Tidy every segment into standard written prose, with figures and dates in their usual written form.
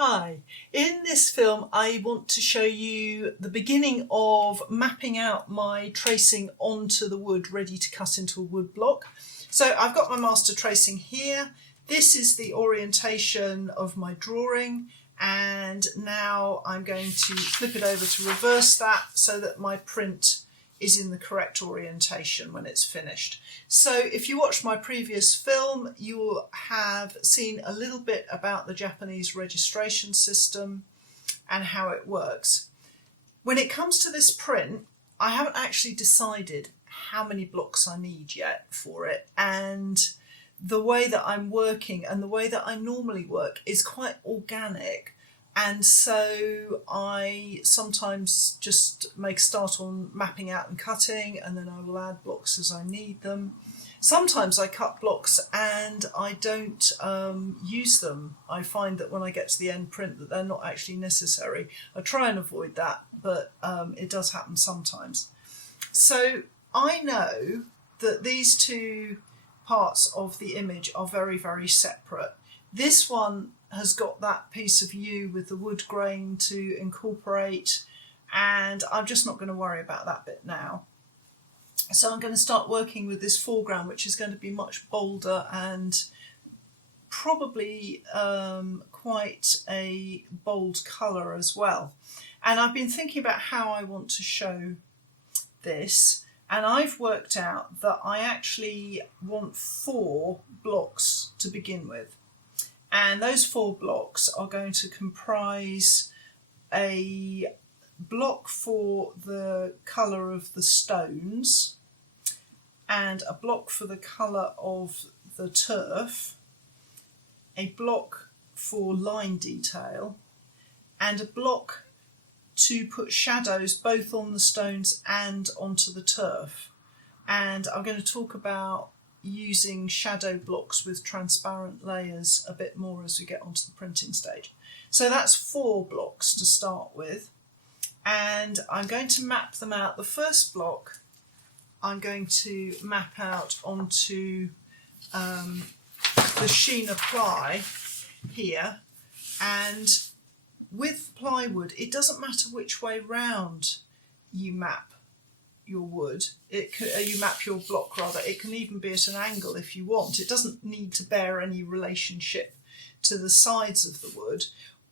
Hi, in this film I want to show you the beginning of mapping out my tracing onto the wood ready to cut into a wood block. So I've got my master tracing here. This is the orientation of my drawing, and now I'm going to flip it over to reverse that so that my print is in the correct orientation when it's finished. So if you watched my previous film, you'll have seen a little bit about the Japanese registration system and how it works. When it comes to this print, I haven't actually decided how many blocks I need yet for it, and the way that I'm working and the way that I normally work is quite organic. And so I sometimes just make a start on mapping out and cutting, and then I will add blocks as I need them. Sometimes I cut blocks and I don't use them. I find that when I get to the end print that they're not actually necessary. I try and avoid that, but it does happen sometimes. So I know that these two parts of the image are very, very separate. This one has got that piece of yew with the wood grain to incorporate, and I'm just not going to worry about that bit now. So I'm going to start working with this foreground, which is going to be much bolder and probably quite a bold colour as well. And I've been thinking about how I want to show this, and I've worked out that I actually want 4 blocks to begin with. And those 4 blocks are going to comprise a block for the colour of the stones, and a block for the colour of the turf, a block for line detail, and a block to put shadows both on the stones and onto the turf. And I'm going to talk about using shadow blocks with transparent layers a bit more as we get onto the printing stage. So that's 4 blocks to start with, and I'm going to map them out. The first block I'm going to map out onto the shina ply here, and with plywood it doesn't matter which way round you map your wood. You map your block rather. It can even be at an angle if you want. It doesn't need to bear any relationship to the sides of the wood.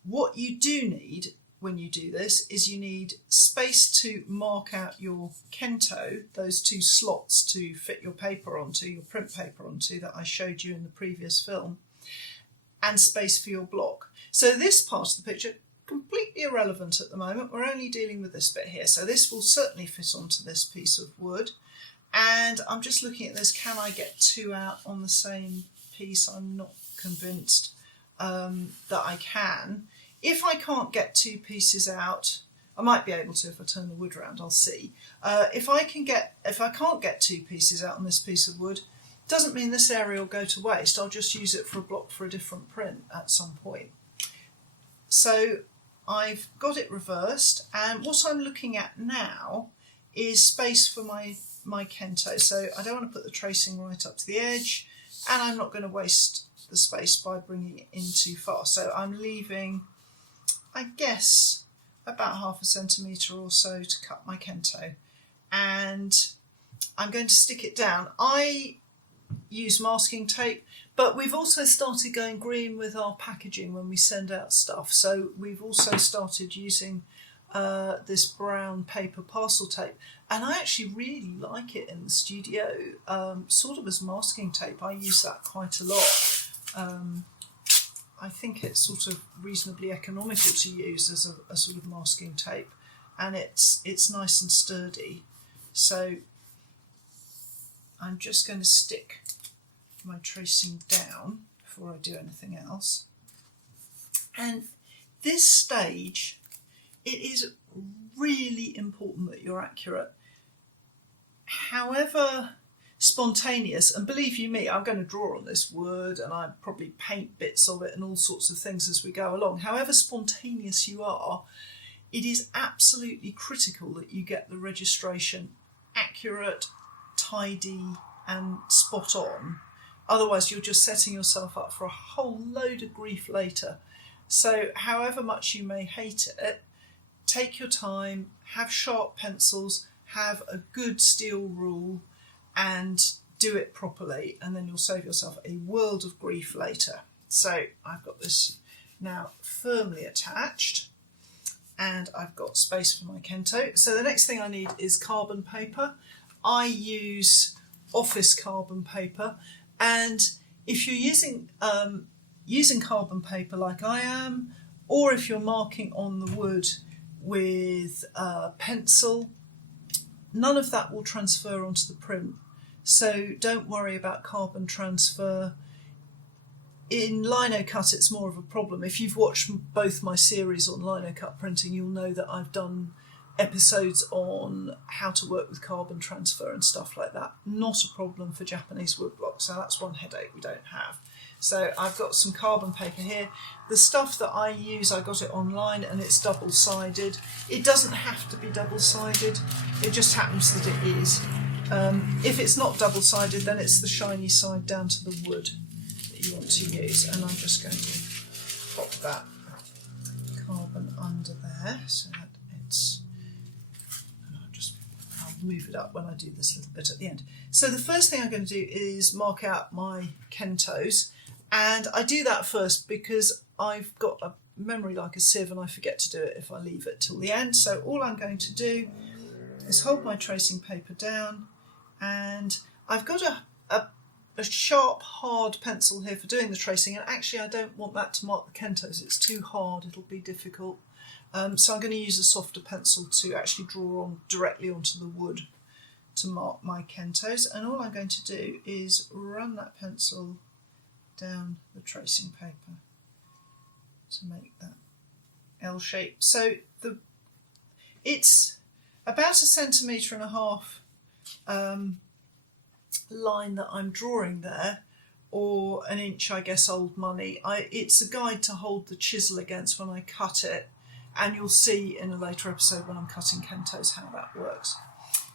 What you do need when you do this is you need space to mark out your Kento, those 2 slots to fit your paper onto, your print paper onto, that I showed you in the previous film, and space for your block. So this part of the picture, completely irrelevant at the moment. We're only dealing with this bit here. So this will certainly fit onto this piece of wood. And I'm just looking at this. Can I get 2 out on the same piece? I'm not convinced that I can. If I can't get 2 pieces out, I might be able to if I turn the wood around. I'll see. If I can't get 2 pieces out on this piece of wood, doesn't mean this area will go to waste. I'll just use it for a block for a different print at some point. So I've got it reversed, and what I'm looking at now is space for my Kento. So I don't want to put the tracing right up to the edge, and I'm not going to waste the space by bringing it in too far. So I'm leaving, I guess, about 0.5 centimetre or so to cut my Kento, and I'm going to stick it down. I use masking tape, but we've also started going green with our packaging when we send out stuff. So we've also started using this brown paper parcel tape, and I actually really like it in the studio, sort of as masking tape. I use that quite a lot. I think it's sort of reasonably economical to use as a sort of masking tape, and it's nice and sturdy. So I'm just going to stick my tracing down before I do anything else. And this stage, it is really important that you're accurate. However spontaneous, and believe you me, I'm going to draw on this wood and I probably paint bits of it and all sorts of things as we go along. However spontaneous you are, it is absolutely critical that you get the registration accurate, tidy and spot on. Otherwise you're just setting yourself up for a whole load of grief later So however much you may hate it, take your time, have sharp pencils, have a good steel rule, and do it properly, and then you'll save yourself a world of grief later. So I've got this now firmly attached, and I've got space for my Kento. So the next thing I need is carbon paper. I use office carbon paper, and if you're using carbon paper like I am, or if you're marking on the wood with a pencil, none of that will transfer onto the print. So don't worry about carbon transfer. In lino cut it's more of a problem. If you've watched both my series on lino cut printing, you'll know that I've done episodes on how to work with carbon transfer and stuff like that. Not a problem for Japanese woodblocks, so that's one headache we don't have. So I've got some carbon paper here. The stuff that I use, I got it online, and it's double-sided. It doesn't have to be double-sided, it just happens that it is. If it's not double-sided, then it's the shiny side down to the wood that you want to use, and I'm just going to pop that carbon under there so that it's... I'll move it up when I do this little bit at the end. So the first thing I'm going to do is mark out my Kentos, and I do that first because I've got a memory like a sieve and I forget to do it if I leave it till the end. So all I'm going to do is hold my tracing paper down, and I've got a sharp, hard pencil here for doing the tracing, and actually I don't want that to mark the Kentos. It's too hard, it'll be difficult. So I'm going to use a softer pencil to actually draw on directly onto the wood to mark my Kentos, and all I'm going to do is run that pencil down the tracing paper to make that L shape. So it's about 1.5 centimetres line that I'm drawing there, or 1 inch, I guess, old money. It's a guide to hold the chisel against when I cut it, and you'll see in a later episode when I'm cutting Kentos how that works.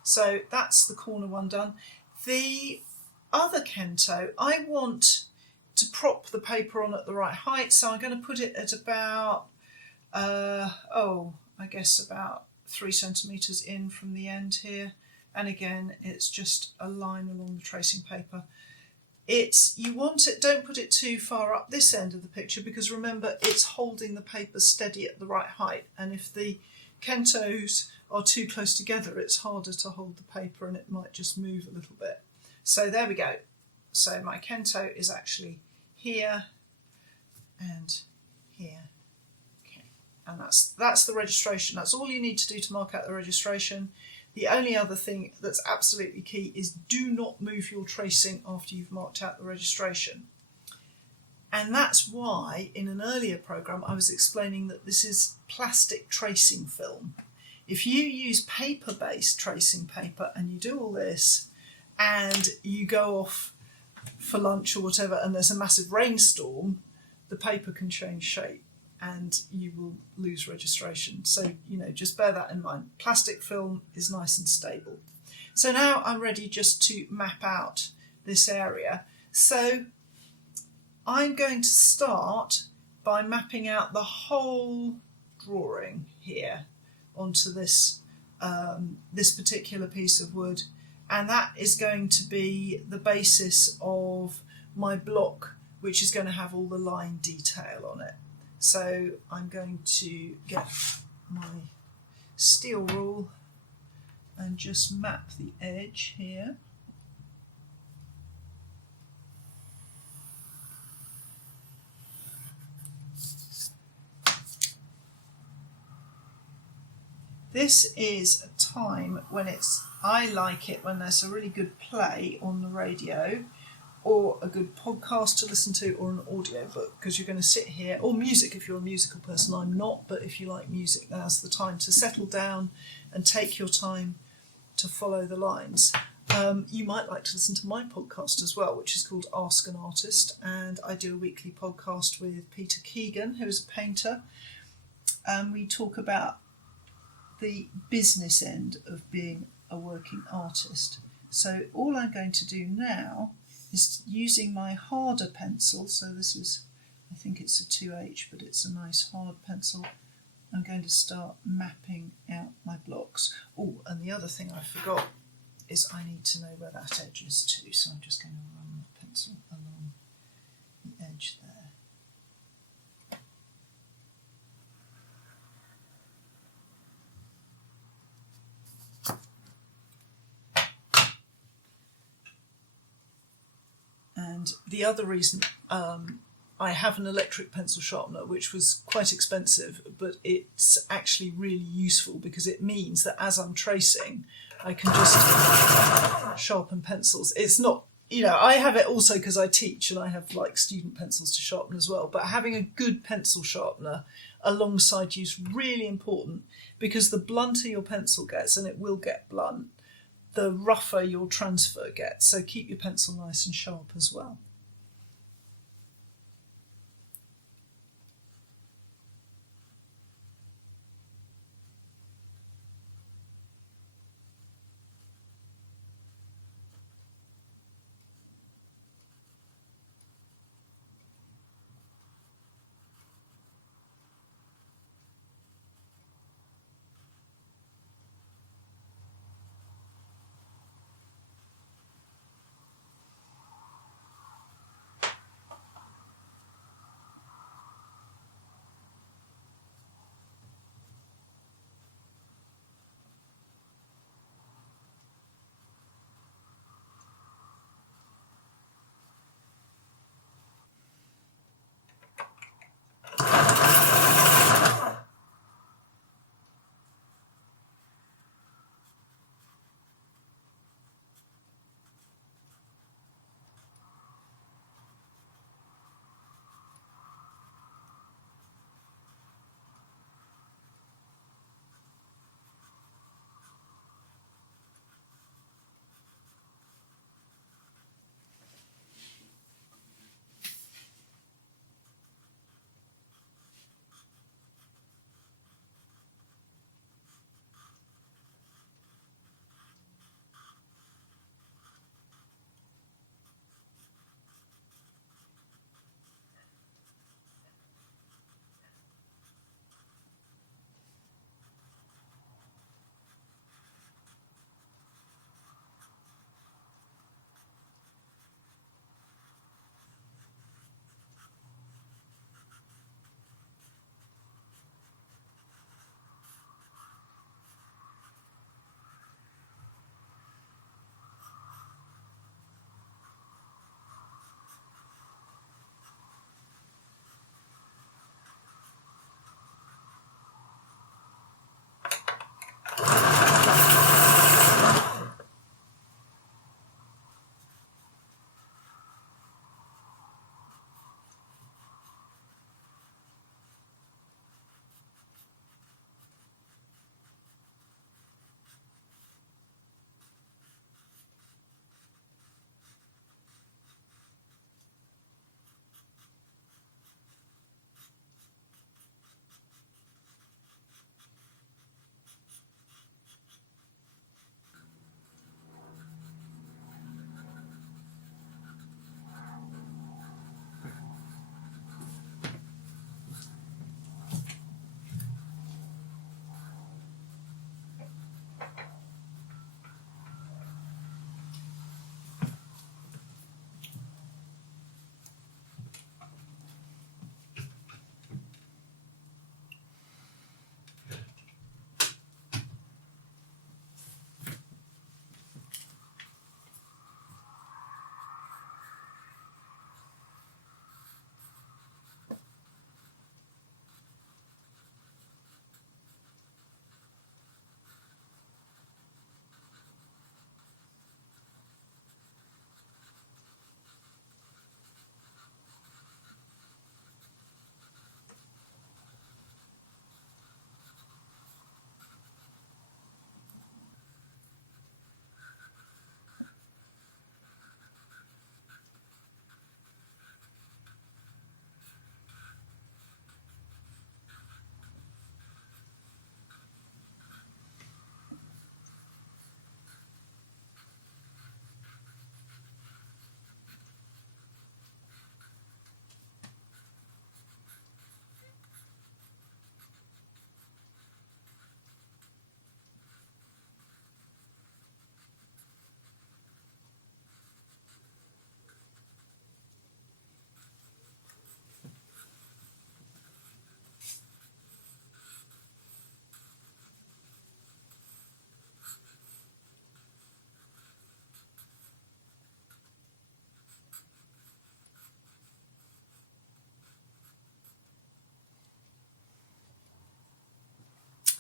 So that's the corner one done. The other Kento, I want to prop the paper on at the right height, so I'm going to put it at about, I guess about 3 centimetres in from the end here. And again, it's just a line along the tracing paper. You want it, don't put it too far up this end of the picture, because remember, it's holding the paper steady at the right height, and if the Kentos are too close together, it's harder to hold the paper and it might just move a little bit. So there we go. So my Kento is actually here and here. Okay, and that's the registration. That's all you need to do to mark out the registration. The only other thing that's absolutely key is do not move your tracing after you've marked out the registration. And that's why in an earlier programme I was explaining that this is plastic tracing film. If you use paper-based tracing paper and you do all this and you go off for lunch or whatever and there's a massive rainstorm, the paper can change shape and you will lose registration. So, just bear that in mind. Plastic film is nice and stable. So now I'm ready just to map out this area. So I'm going to start by mapping out the whole drawing here onto this, this particular piece of wood. And that is going to be the basis of my block, which is going to have all the line detail on it. So I'm going to get my steel rule and just map the edge here. This is a time when I like it when there's a really good play on the radio, or a good podcast to listen to, or an audiobook, because you're going to sit here, or music if you're a musical person. I'm not, but if you like music, now's the time to settle down and take your time to follow the lines. You might like to listen to my podcast as well, which is called Ask an Artist, and I do a weekly podcast with Peter Keegan, who is a painter, and we talk about the business end of being a working artist. So all I'm going to do now is using my harder pencil, so this is, I think it's a 2H, but it's a nice hard pencil. I'm going to start mapping out my blocks. Oh, and the other thing I forgot is I need to know where that edge is too, so I'm just going to run the pencil along the edge there. And the other reason I have an electric pencil sharpener, which was quite expensive, but it's actually really useful because it means that as I'm tracing, I can just sharpen pencils. It's not, you know, I have it also because I teach and I have like student pencils to sharpen as well, but having a good pencil sharpener alongside you is really important because the blunter your pencil gets, and it will get blunt, the rougher your transfer gets. So keep your pencil nice and sharp as well.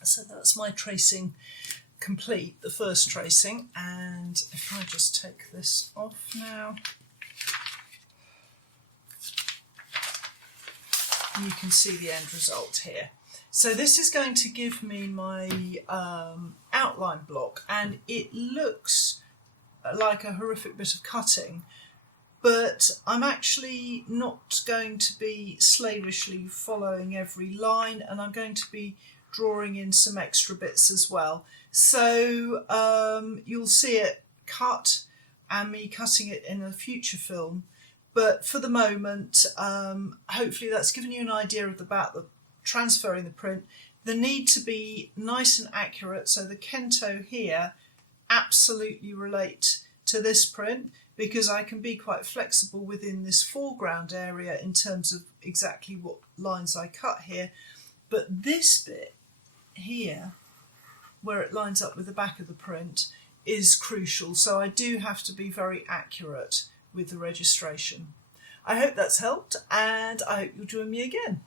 So that's my tracing complete, the first tracing, and if I just take this off now, you can see the end result here. So this is going to give me my outline block, and it looks like a horrific bit of cutting, but I'm actually not going to be slavishly following every line, and I'm going to be drawing in some extra bits as well. So you'll see it cut and me cutting it in a future film. But for the moment, hopefully that's given you an idea about the transferring the print. The need to be nice and accurate, so the Kento here absolutely relate to this print, because I can be quite flexible within this foreground area in terms of exactly what lines I cut here. But this bit here, where it lines up with the back of the print, is crucial, so I do have to be very accurate with the registration. I hope that's helped, and I hope you'll join me again.